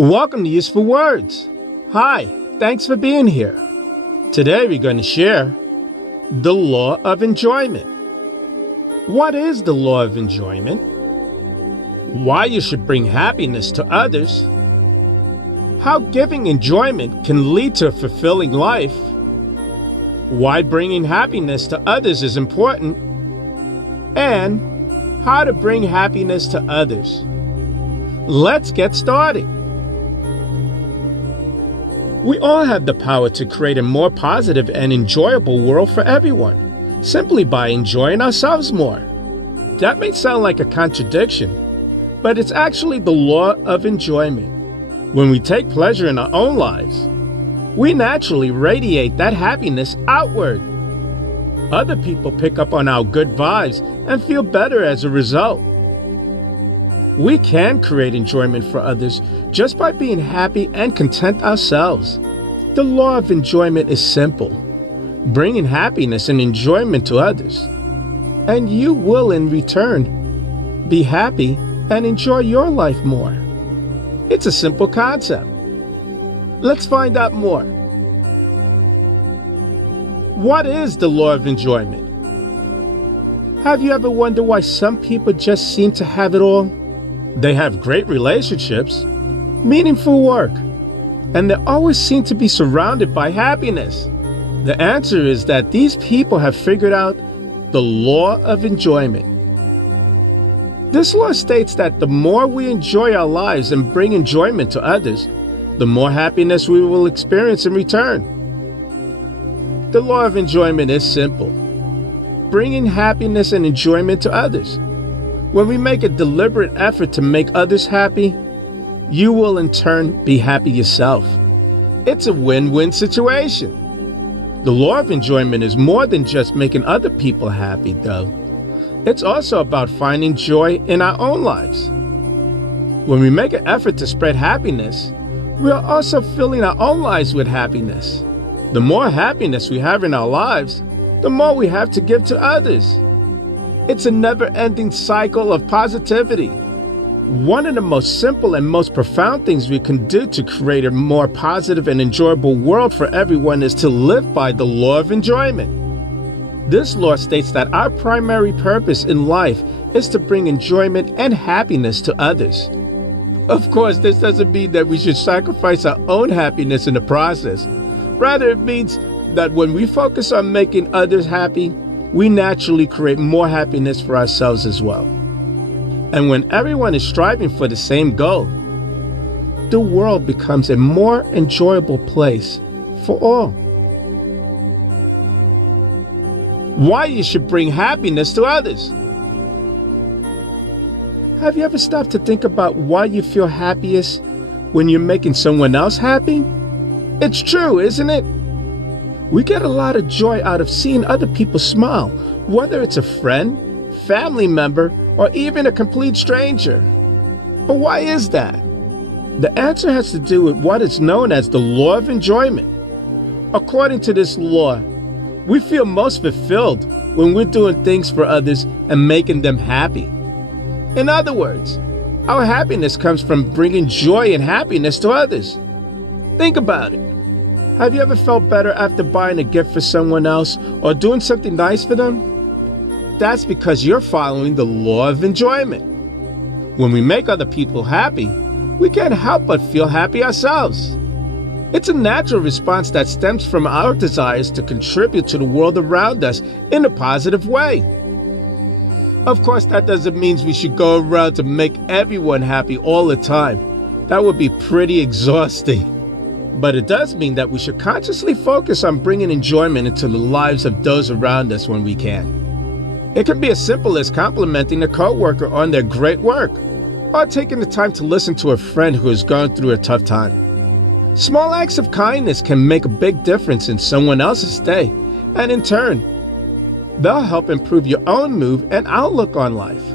Welcome to Useful Words. Hi, thanks for being here. Today we're going to share the law of enjoyment. What is the law of enjoyment? Why you should bring happiness to others? How giving enjoyment can lead to a fulfilling life? Why bringing happiness to others is important? And how to bring happiness to others. Let's get started. We all have the power to create a more positive and enjoyable world for everyone, simply by enjoying ourselves more. That may sound like a contradiction, but it's actually the law of enjoyment. When we take pleasure in our own lives, we naturally radiate that happiness outward. Other people pick up on our good vibes and feel better as a result. We can create enjoyment for others just by being happy and content ourselves. The law of enjoyment is simple. Bringing happiness and enjoyment to others, and you will in return be happy and enjoy your life more. It's a simple concept. Let's find out more. What is the law of enjoyment? Have you ever wondered why some people just seem to have it all? They have great relationships, meaningful work, and they always seem to be surrounded by happiness. The answer is that these people have figured out the law of enjoyment. This law states that the more we enjoy our lives and bring enjoyment to others, the more happiness we will experience in return. The law of enjoyment is simple: bringing happiness and enjoyment to others. When we make a deliberate effort to make others happy, you will in turn be happy yourself. It's a win-win situation. The law of enjoyment is more than just making other people happy, though. It's also about finding joy in our own lives. When we make an effort to spread happiness, we are also filling our own lives with happiness. The more happiness we have in our lives, the more we have to give to others. It's a never-ending cycle of positivity. One of the most simple and most profound things we can do to create a more positive and enjoyable world for everyone is to live by the law of enjoyment. This law states that our primary purpose in life is to bring enjoyment and happiness to others. Of course, this doesn't mean that we should sacrifice our own happiness in the process. Rather, it means that when we focus on making others happy, we naturally create more happiness for ourselves as well. And when everyone is striving for the same goal, the world becomes a more enjoyable place for all. Why you should bring happiness to others? Have you ever stopped to think about why you feel happiest when you're making someone else happy? It's true, isn't it? We get a lot of joy out of seeing other people smile, whether it's a friend, family member, or even a complete stranger. But why is that? The answer has to do with what is known as the law of enjoyment. According to this law, we feel most fulfilled when we're doing things for others and making them happy. In other words, our happiness comes from bringing joy and happiness to others. Think about it. Have you ever felt better after buying a gift for someone else or doing something nice for them? That's because you're following the law of enjoyment. When we make other people happy, we can't help but feel happy ourselves. It's a natural response that stems from our desires to contribute to the world around us in a positive way. Of course, that doesn't mean we should go around to make everyone happy all the time. That would be pretty exhausting. But it does mean that we should consciously focus on bringing enjoyment into the lives of those around us when we can. It can be as simple as complimenting a coworker on their great work, or taking the time to listen to a friend who is going through a tough time. Small acts of kindness can make a big difference in someone else's day, and in turn, they'll help improve your own mood and outlook on life.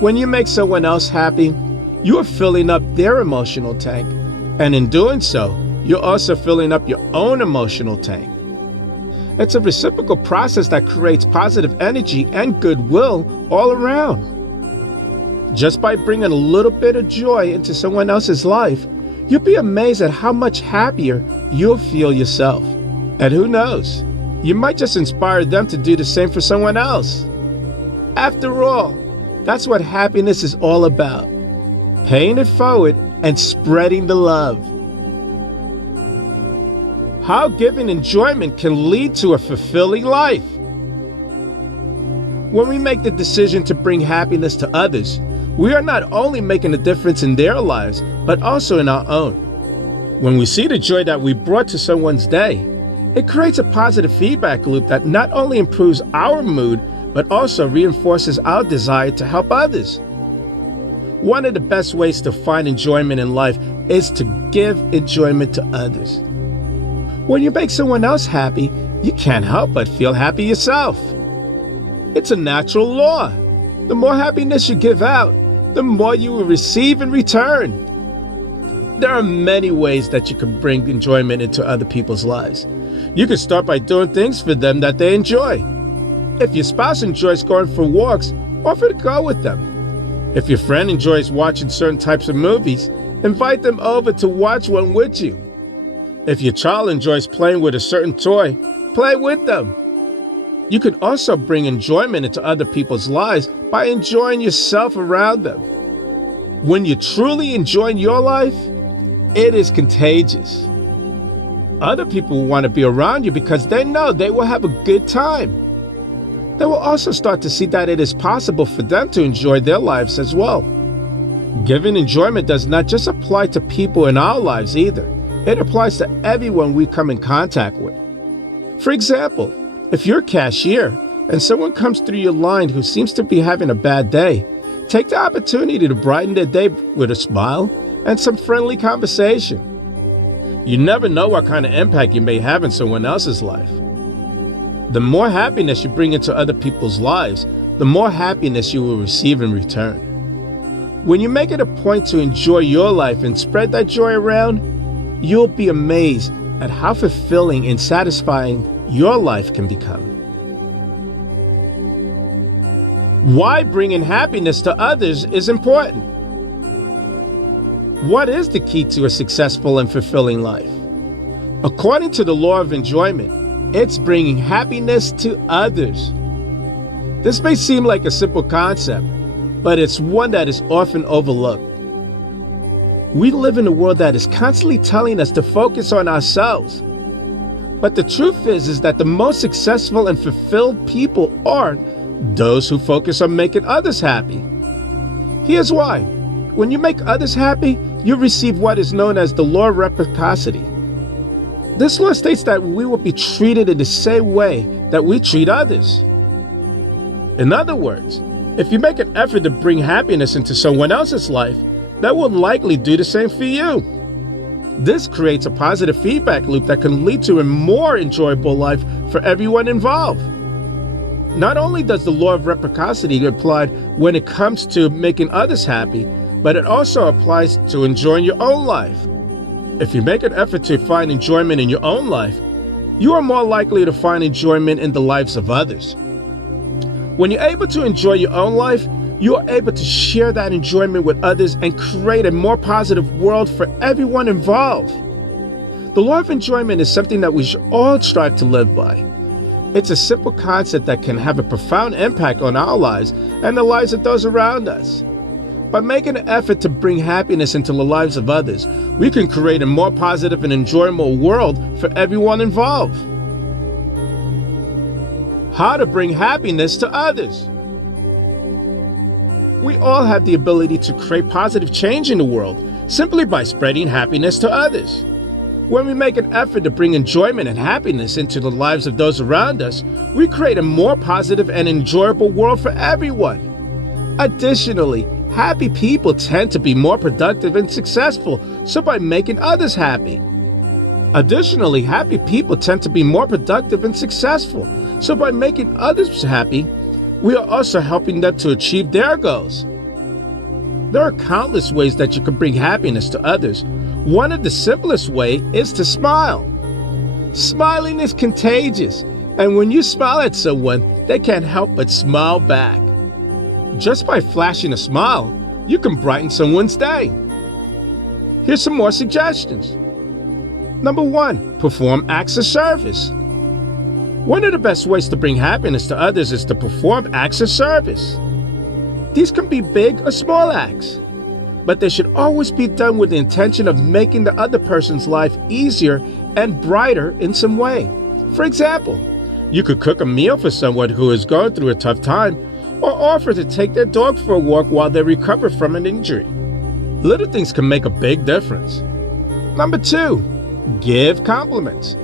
When you make someone else happy, you are filling up their emotional tank. And in doing so, you're also filling up your own emotional tank. It's a reciprocal process that creates positive energy and goodwill all around. Just by bringing a little bit of joy into someone else's life, You'll be amazed at how much happier you'll feel yourself. And who knows, you might just inspire them to do the same for someone else. After all, that's what happiness is all about. Paying it forward and spreading the love. How giving enjoyment can lead to a fulfilling life. When we make the decision to bring happiness to others, we are not only making a difference in their lives, but also in our own. When we see the joy that we brought to someone's day, it creates a positive feedback loop that not only improves our mood, but also reinforces our desire to help others. One of the best ways to find enjoyment in life is to give enjoyment to others. When you make someone else happy, you can't help but feel happy yourself. It's a natural law. The more happiness you give out, the more you will receive in return. There are many ways that you can bring enjoyment into other people's lives. You can start by doing things for them that they enjoy. If your spouse enjoys going for walks, offer to go with them. If your friend enjoys watching certain types of movies, invite them over to watch one with you. If your child enjoys playing with a certain toy, play with them. You can also bring enjoyment into other people's lives by enjoying yourself around them. When you're truly enjoying your life, it is contagious. Other people will want to be around you because they know they will have a good time. They will also start to see that it is possible for them to enjoy their lives as well. Giving enjoyment does not just apply to people in our lives either. It applies to everyone we come in contact with. For example, if you're a cashier and someone comes through your line who seems to be having a bad day, take the opportunity to brighten their day with a smile and some friendly conversation. You never know what kind of impact you may have in someone else's life. The more happiness you bring into other people's lives, the more happiness you will receive in return. When you make it a point to enjoy your life and spread that joy around, you'll be amazed at how fulfilling and satisfying your life can become. Why bringing happiness to others is important. What is the key to a successful and fulfilling life? According to the law of enjoyment, it's bringing happiness to others. This may seem like a simple concept, but it's one that is often overlooked. We live in a world that is constantly telling us to focus on ourselves. But the truth is that the most successful and fulfilled people aren't those who focus on making others happy. Here's why. When you make others happy, you receive what is known as the law of reciprocity. This law states that we will be treated in the same way that we treat others. In other words, if you make an effort to bring happiness into someone else's life, that will likely do the same for you. This creates a positive feedback loop that can lead to a more enjoyable life for everyone involved. Not only does the law of reciprocity apply when it comes to making others happy, but it also applies to enjoying your own life. If you make an effort to find enjoyment in your own life, you are more likely to find enjoyment in the lives of others. When you're able to enjoy your own life, you are able to share that enjoyment with others and create a more positive world for everyone involved. The law of enjoyment is something that we should all strive to live by. It's a simple concept that can have a profound impact on our lives and the lives of those around us. By making an effort to bring happiness into the lives of others, we can create a more positive and enjoyable world for everyone involved. How to bring happiness to others. We all have the ability to create positive change in the world simply by spreading happiness to others. When we make an effort to bring enjoyment and happiness into the lives of those around us, we create a more positive and enjoyable world for everyone. Additionally, happy people tend to be more productive and successful, so by making others happy. Additionally, happy people tend to be more productive and successful, so by making others happy, we are also helping them to achieve their goals. There are countless ways that you can bring happiness to others. One of the simplest ways is to smile. Smiling is contagious, and when you smile at someone, they can't help but smile back. Just by flashing a smile, you can brighten someone's day. Here's some more suggestions. Number 1, perform acts of service. One of the best ways to bring happiness to others is to perform acts of service. These can be big or small acts, but they should always be done with the intention of making the other person's life easier and brighter in some way. For example, you could cook a meal for someone who is going through a tough time, or offer to take their dog for a walk while they recover from an injury. Little things can make a big difference. Number 2, give compliments.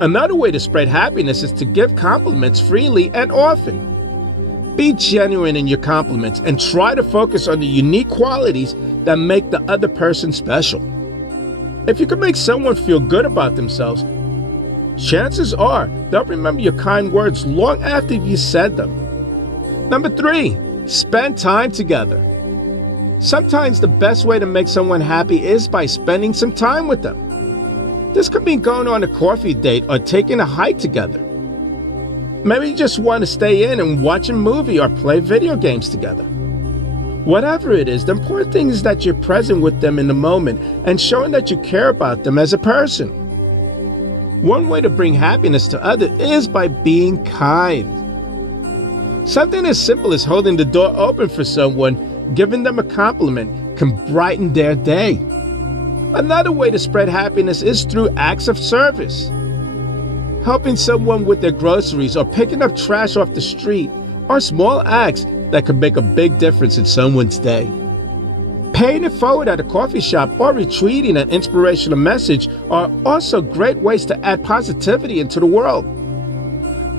Another way to spread happiness is to give compliments freely and often. Be genuine in your compliments and try to focus on the unique qualities that make the other person special. If you can make someone feel good about themselves, chances are they'll remember your kind words long after you said them. Number 3, spend time together. Sometimes the best way to make someone happy is by spending some time with them. This could mean going on a coffee date or taking a hike together. Maybe you just want to stay in and watch a movie or play video games together. Whatever it is, the important thing is that you're present with them in the moment and showing that you care about them as a person. One way to bring happiness to others is by being kind. Something as simple as holding the door open for someone, giving them a compliment, can brighten their day. Another way to spread happiness is through acts of service. Helping someone with their groceries or picking up trash off the street are small acts that can make a big difference in someone's day. Paying it forward at a coffee shop or retweeting an inspirational message are also great ways to add positivity into the world.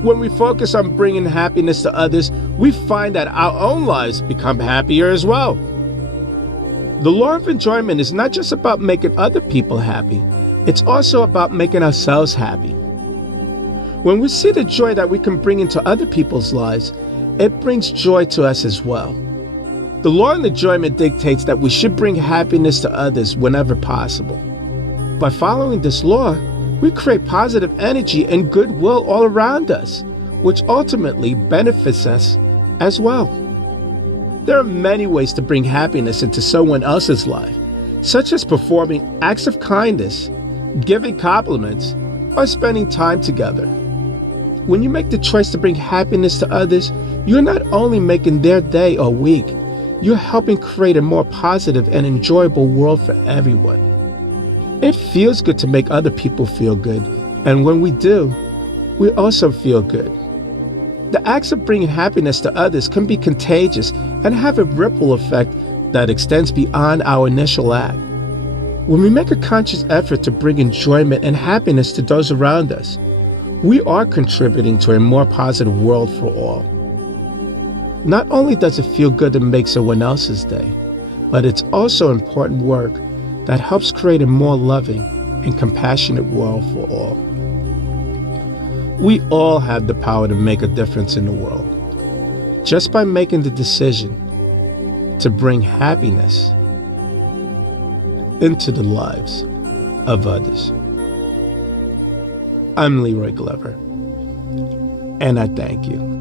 When we focus on bringing happiness to others, we find that our own lives become happier as well. The law of enjoyment is not just about making other people happy, it's also about making ourselves happy. When we see the joy that we can bring into other people's lives, it brings joy to us as well. The law of enjoyment dictates that we should bring happiness to others whenever possible. By following this law, we create positive energy and goodwill all around us, which ultimately benefits us as well. There are many ways to bring happiness into someone else's life, such as performing acts of kindness, giving compliments, or spending time together. When you make the choice to bring happiness to others, you're not only making their day or week, you're helping create a more positive and enjoyable world for everyone. It feels good to make other people feel good, and when we do, we also feel good. The acts of bringing happiness to others can be contagious and have a ripple effect that extends beyond our initial act. When we make a conscious effort to bring enjoyment and happiness to those around us, we are contributing to a more positive world for all. Not only does it feel good to make someone else's day, but it's also important work that helps create a more loving and compassionate world for all. We all have the power to make a difference in the world, just by making the decision to bring happiness into the lives of others. I'm Leroy Glover, and I thank you.